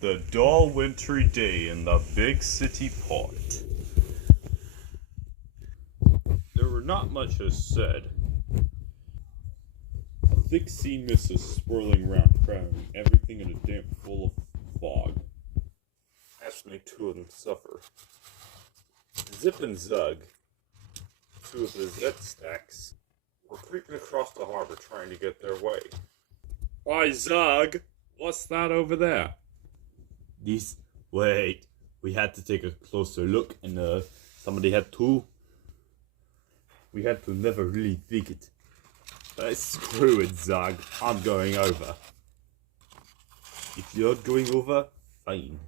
The dull wintry day in the big city port. There were not much as said. A thick sea mist was swirling round, crowding everything in a damp full of fog. That's made two of them suffer. Zip and Zug, two of the Zet stacks, were creeping across the harbor trying to get their way. Why, Zug, what's that over there? Wait, we had to take a closer look and we had to never really think it. Screw it, Zug, I'm going over. If you're going over, fine.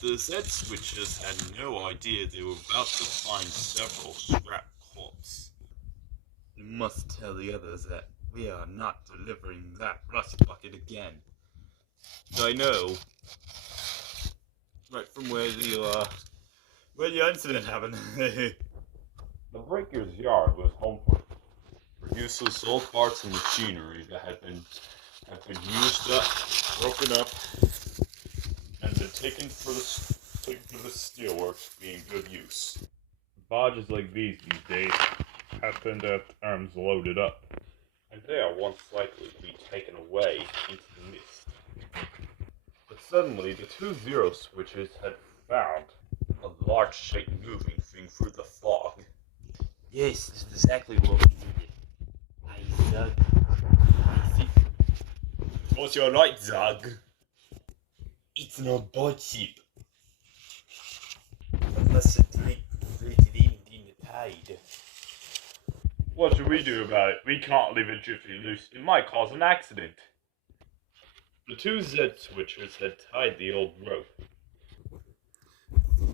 The Z-switchers had no idea they were about to find several scrap corpses. You must tell the others that we are not delivering that rust bucket again. I know. Right from where the incident happened. The breaker's yard was home for useless old parts and machinery that had been used up, broken up, and been taken for the steelworks being good use. Barges like these days happen to have arms loaded up, and they are once likely to be taken away into the mist. But suddenly, the two zero switches had found a large shape moving thing through the fog. Yes, this is exactly what we needed. Hey, Zug. What's your right, Zug? It's an old boat ship. Unless it's floated in the tide. What should we do about it? We can't leave it drifting loose. It might cause an accident. The two Z-switchers had tied the old rope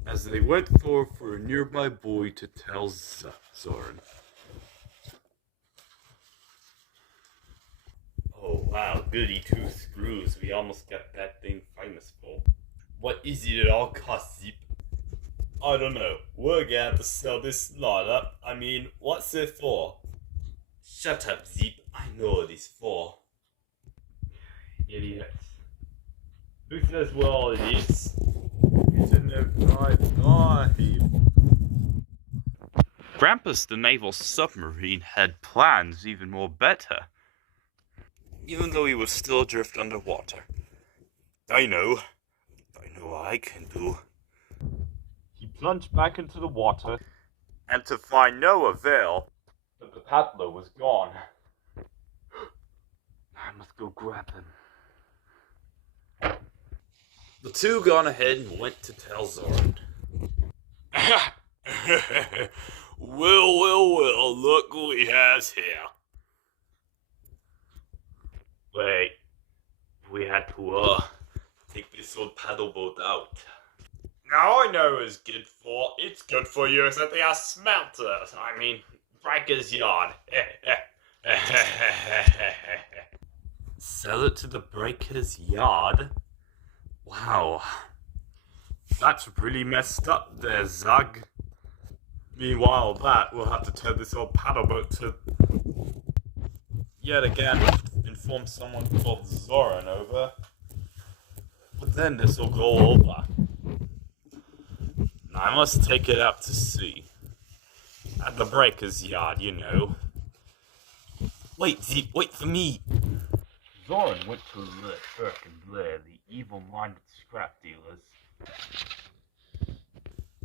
As they went for a nearby buoy to tell Zoran. Oh wow, goody two screws. We almost got that thing famous for. What is it at all costs, Zip? I don't know. We're gonna have to sell this lot up. I mean, what's it for? Shut up, Zip. I know what it's for. Idiots. Who says well it is? Isn't it right? Grampus the naval submarine had plans even more better. Even though he was still adrift underwater. I know what I can do. He plunged back into the water, and to find no avail, but the paddler was gone. I must go grab him. The two gone ahead and went to tell Zoran. Well, look what he has here. Wait, we had to, take this old paddle boat out. Now I know what it's good for. It's good for using the smelters. I mean, breaker's yard. Sell it to the breaker's yard? Wow. That's really messed up there, Zug. Meanwhile, we'll have to turn this old paddle boat to yet again inform someone called Zoran over. But then this will go over. I must take it out to sea. At the breaker's yard, you know. Wait, Zip, wait for me. Zoran went to alert Burke and Blair, the evil-minded scrap dealers.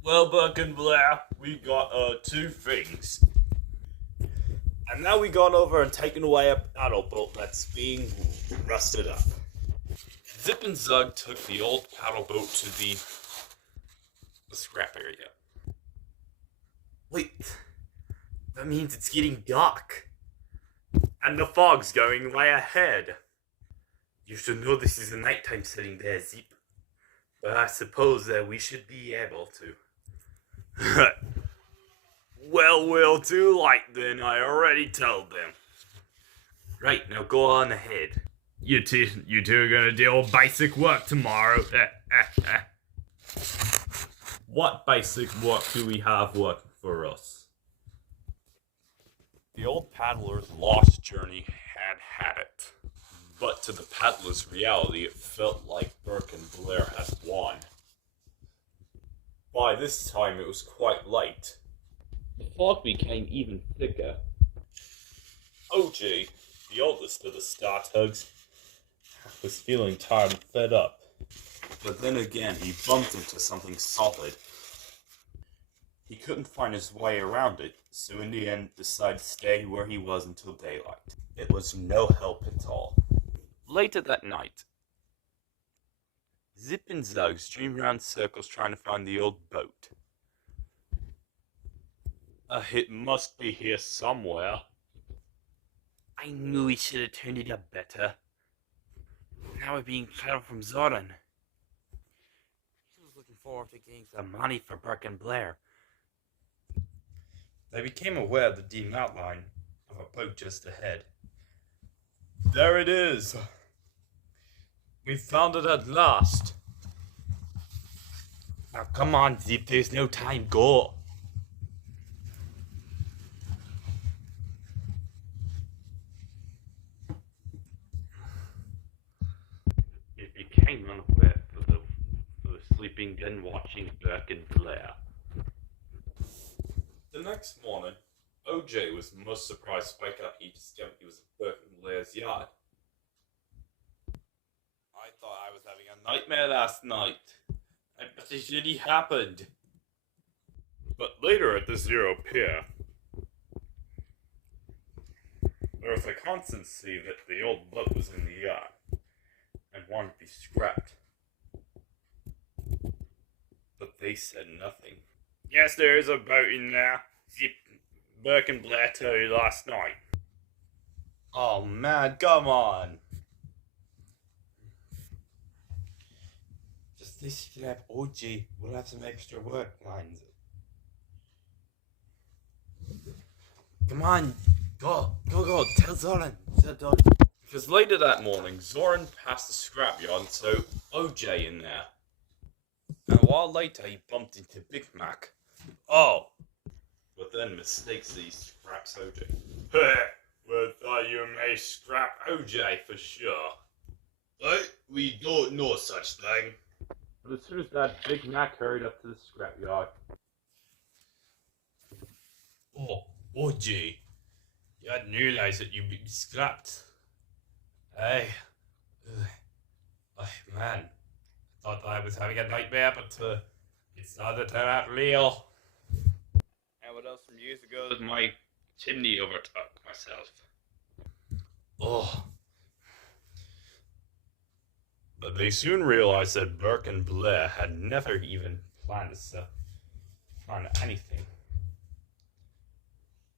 Well, Burke and Blair, we got two things. And now we've gone over and taken away a paddle boat that's being rusted up. Zip and Zug took the old paddle boat to the scrap area. Wait, that means it's getting dark. And the fog's going way ahead. You should know this is a nighttime setting there, Zip. But I suppose that we should be able to. Well, we'll do like then, I already told them. Right, now go on ahead. You two are gonna do all basic work tomorrow. What basic work do we have working for us? The old paddler's lost journey had it. But to the paddler's reality, it felt like Burke and Blair had won. By this time, it was quite late. The fog became even thicker. OJ, the oldest of the Star Tugs, was feeling tired and fed up. But then again, he bumped into something solid. He couldn't find his way around it, so in the end decided to stay where he was until daylight. It was no help at all. Later that night, Zip and Zug streamed around circles trying to find the old boat. It must be here somewhere. I knew we should have turned it up better. Now we're being cut off from Zoran. He was looking forward to getting some money for Burke and Blair. They became aware of the dim outline of a boat just ahead. There it is! We found it at last! Now come on, Zip, there's no time, go! It became unaware for the sleeping and watching Burke and Blair. The next morning, OJ was most surprised to wake up. He discovered he was at Burke and Blair's yard. I thought I was having a nightmare last night. I bet it really happened. But later at the Zero Pier, there was a constancy that the old boat was in the yard and wanted to be scrapped. But they said nothing. Yes, there is a boat in there. Zip, Burke and Blair told you last night. Oh man, come on. Just this scrap OG, we'll have some extra work lines. Come on, go, tell Zoran. Because later that morning, Zoran passed the scrapyard and saw OJ in there. And a while later, he bumped into Big Mac. Oh! But then mistakes that he scraps OJ. We thought you may scrap OJ for sure. But we don't know such thing. But as soon as that Big Mac hurried up to the scrapyard. Oh, OJ. You hadn't realized that you'd be scrapped. Hey. Oh, man. I thought I was having a nightmare, but it started to turn out real. And what else from years ago is my chimney overtook myself. Oh. But they soon realized that Burke and Blair had never even planned anything.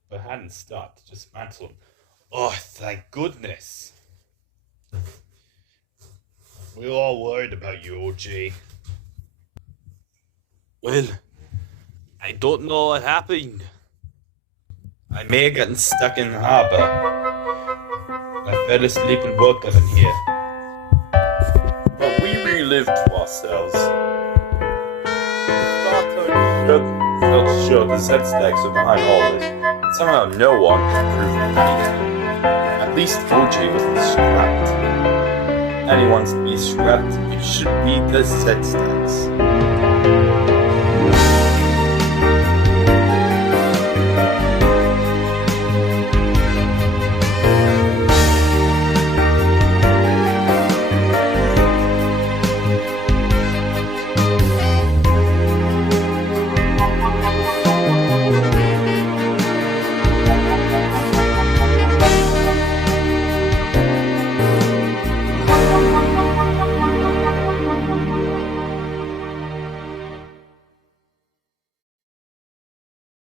But hadn't stopped to dismantle them. Oh, thank goodness. We were all worried about you, OG. Well, I don't know what happened. I may have gotten stuck in the harbor. I fell asleep and woke up in here. But we relived to ourselves. Felt sure the Z-Stacks were behind all this. Somehow no one could prove anything. At least OJ wasn't scrapped. Anyone's to be scrapped, it should be the Z-Stacks.